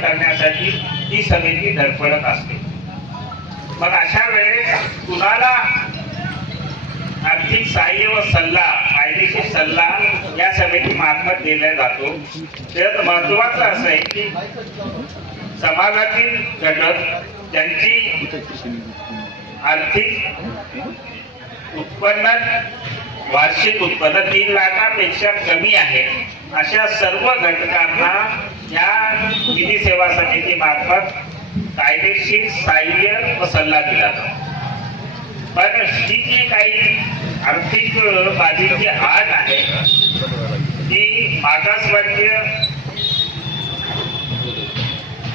करण्यासाठी ही समिती धडपडत असते. मग अशा वेळेस कुणाला आर्थिक सहाय्य व सल्ला कायदेशीर सल्ला या समिती मार्फत दिला जातो? त्यात महत्वाचं असं आहे की समाजातील घटक त्यांची आर्थिक उत्पन्न वार्षिक उत्पन्न तीन लाखापेक्षा कमी आहे. अशा सर्व घटकांना या विधी सेवा समिती मार्फत कायदेशीर सहाय्य व सल्ला दिला जातो. पण ही जी काही आर्थिक बाजूची आट आहे ती मागासवर्गीय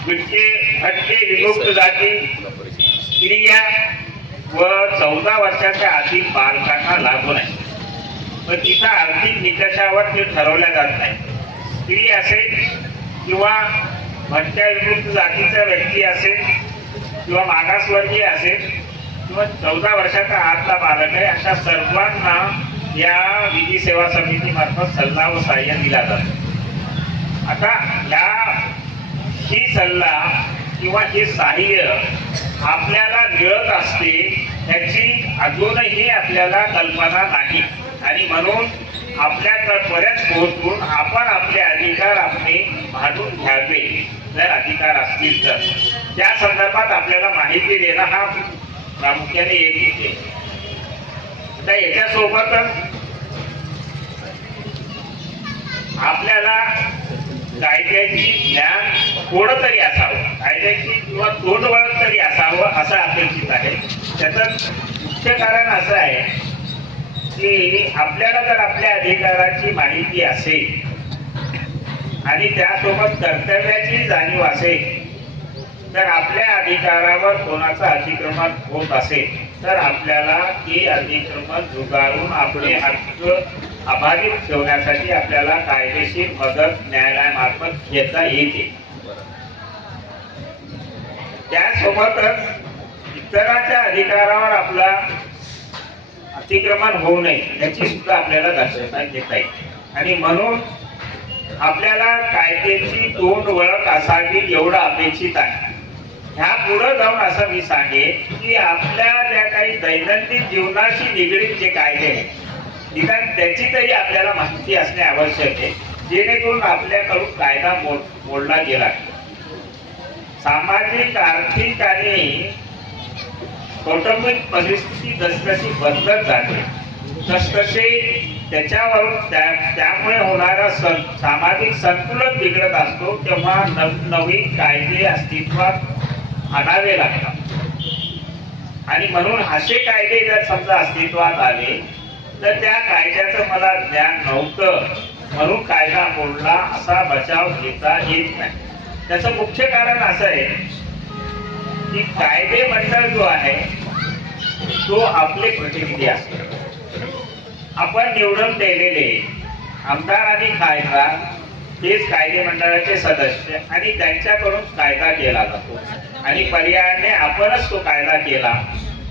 विटके भटके विमुक्त जाती स्त्रिया व चौदा वर्षाच्या आधी बालकांना लागू नाही पण तिचा आर्थिक निकषावर ते ठरवल्या जात नाही. स्त्री असेल किंवा भटक्या विमुक्त जातीचा व्यक्ती असेल किंवा मागासवर्गीय असेल किंवा चौदा वर्षाचा आतला बालक आहे अशा सर्वांना या विधी सेवा समितीमार्फत सल्ला व सहाय्य दिला जातो. आता या ही सल्ला किंवा हे सहाय्य आपल्याला मिळत असते याची अजूनही आपल्याला कल्पना नाही. आणि म्हणून आपल्या आपल्यापर्यंत पोहोचून आपण आपले अधिकार आपले भांडून घ्यावे. जर अधिकार असतील तर. त्या संदर्भात आपल्याला माहिती देणं हा प्रामुख्याने एक विषय. आता याच्यासोबतच आपल्याला कायद्याची ज्ञान थोडं तरी असावं. कायद्याची किंवा तोंड वळत तरी असावं असं अपेक्षित आहे. त्याचं मुख्य कारण असं आहे की आपल्याला जर आपल्या अधिकाराची माहिती असेल आणि त्यासोबत कर्तव्याची जाणीव असेल तर आपल्या अधिकारावर कोणाचं अतिक्रमण होत असेल तर आपल्याला ते अतिक्रमण झुगारून आपले हक्क अबाधित ठेवण्यासाठी आपल्याला कायदेशीर मदत न्यायालयामार्फत घेता येते. त्यासोबतच इतरांच्या अधिकारावर आपला अतिक्रमण होऊ नये याची सुद्धा आपल्याला दक्षता घेता येईल. आणि म्हणून आपल्याला कायद्याची तोंड ओळख असावी एवढं अपेक्षित आहे. ह्या पुढे जाऊन असं मी सांगेन की आपल्या ज्या काही दैनंदिन जीवनाशी निगडीत जे कायदे आहेत निदान त्याची तरी आपल्याला माहिती असणे आवश्यक आहे जेणेकरून आपल्याकडून कायदा मोड मोडला गेला. सामाजिक आर्थिक आणि कौटुंबिक परिस्थिती जसजशी बदलत जाते तसतसे त्याच्यावरून त्या- त्यामुळे होणारा सं सामाजिक संतुलन बिघडत असतो तेव्हा नवनवीन कायदे अस्तित्वात आणावे लागतात. आणि म्हणून असे कायदे जर समजा अस्तित्वात आले तर त्या कायद्याचं मला ज्ञान नव्हतं म्हणून कायदा मोडला असा बचाव घेता येत नाही. त्याचं मुख्य कारण असं आहे की कायदे मंडळ जो आहे तो आपले प्रतिनिधी असतो आपण निवडून दिलेले आमदार आणि खासदार हेच कायदे मंडळाचे सदस्य आणि त्यांच्याकडून कायदा केला जातो. आणि पर्यायाने आपणच तो कायदा केला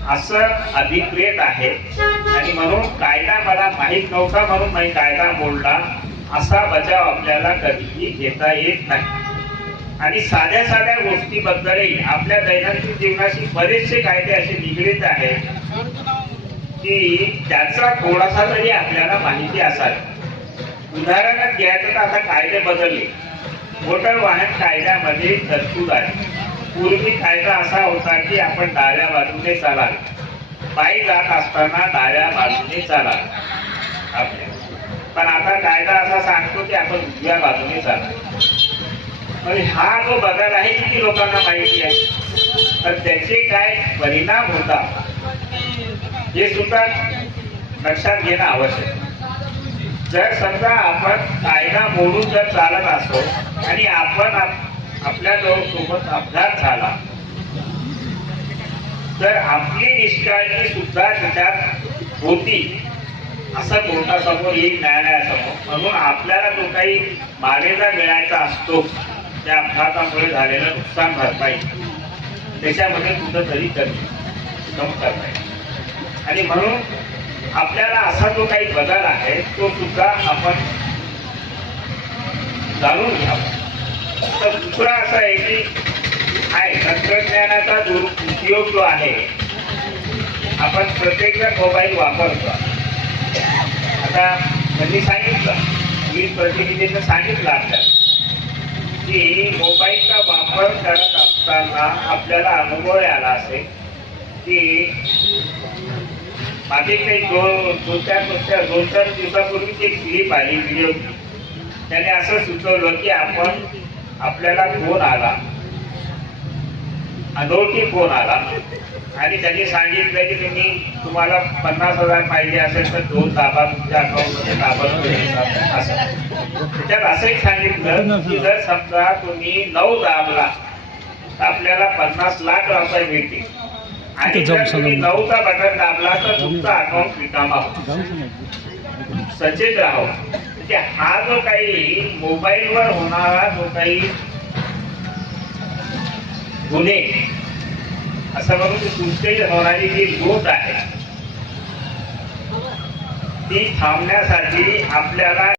असं अधिकृत आहे. आणि म्हणून कायदा मला माहीत नव्हता म्हणून मी कायदा मोडला असा बचाव आपल्याला कधीही घेता येत नाही. आणि साध्या साध्या गोष्टीबद्दलही आपल्या दैनंदिन जीवनाशी बरेचसे कायदे असे निगडीत आहेत की त्याचा थोडासा तरी आपल्याला माहिती असावी. उदाहरणात घ्यायचं तर आता कायदे बदलले. मोटर वाहन कायद्यामध्ये तरतूद आहे. पूर्वी कायदा असा होता की आपण डाव्या बाजूने चालाल पायी जात असताना डाव्या बाजूने चालाल आपल्या. पण आता कायदा असा सांगतो की आपण उजव्या बाजूने चालाल आणि हा जो बदल आहे किती लोकांना माहिती आहे. तर त्याचे काय परिणाम होतात हे सुद्धा लक्षात घेणं आवश्यक जर समजा आपण कायदा मोडून जर चालत असतो आणि आपण आप- आपल्यासोबत अपघात झाला तर आपली निष्काळजी सुद्धा त्याच्यात होती असं कोर्टासमोर येईल न्यायालयासमोर. म्हणून आपल्याला जो काही मालेजा मिळायचा असतो त्या अपघातामुळे झालेलं नुकसान भरपाई. त्याच्यामध्ये कुठंतरी कमी कमतर नाही आणि म्हणून आपल्याला असा जो काही बदल आहे तो सुद्धा आपण जाणून घ्यावा. तर दुसरा असा आहे की आहे तंत्रज्ञानाचा दुरुपयोग जो आहे आपण प्रत्येकजण मोबाईल वापरतो. आता त्यांनी सांगितलं मी प्रतिनिधींना सांगितलं आपल्याला. वापर करत असताना आपल्याला अनुभव आला असेल की मागे काही दोन दोन चार वर्ष दोन चार दिवसापूर्वी एक क्लिप आली व्हिडिओ त्याने असं सुचवलं की आपण आपल्याला फोन आला. अनोळखी फोन आला. आणि त्यांनी सांगितलं की तुम्ही तुम्हाला पन्नास हजार पाहिजे असेल तर दोन दाबा तुमच्या अकाउंटमध्ये दाबा असं. त्याच्यात असंही सांगितलं की जर समजा तुम्ही नऊ दाबला तर आपल्याला पन्नास लाख रुपये मिळतील. आणि जर तुम्ही. नऊचा बटन दाबला तर तुमचा अकाउंट रिकामा होतो सचेत राहावं म्हणजे हा जो काही मोबाईलवर होणारा जो काही गुन्हे असं म्हणून की होणारी जी लूट आहे ती थांबण्यासाठी आपल्याला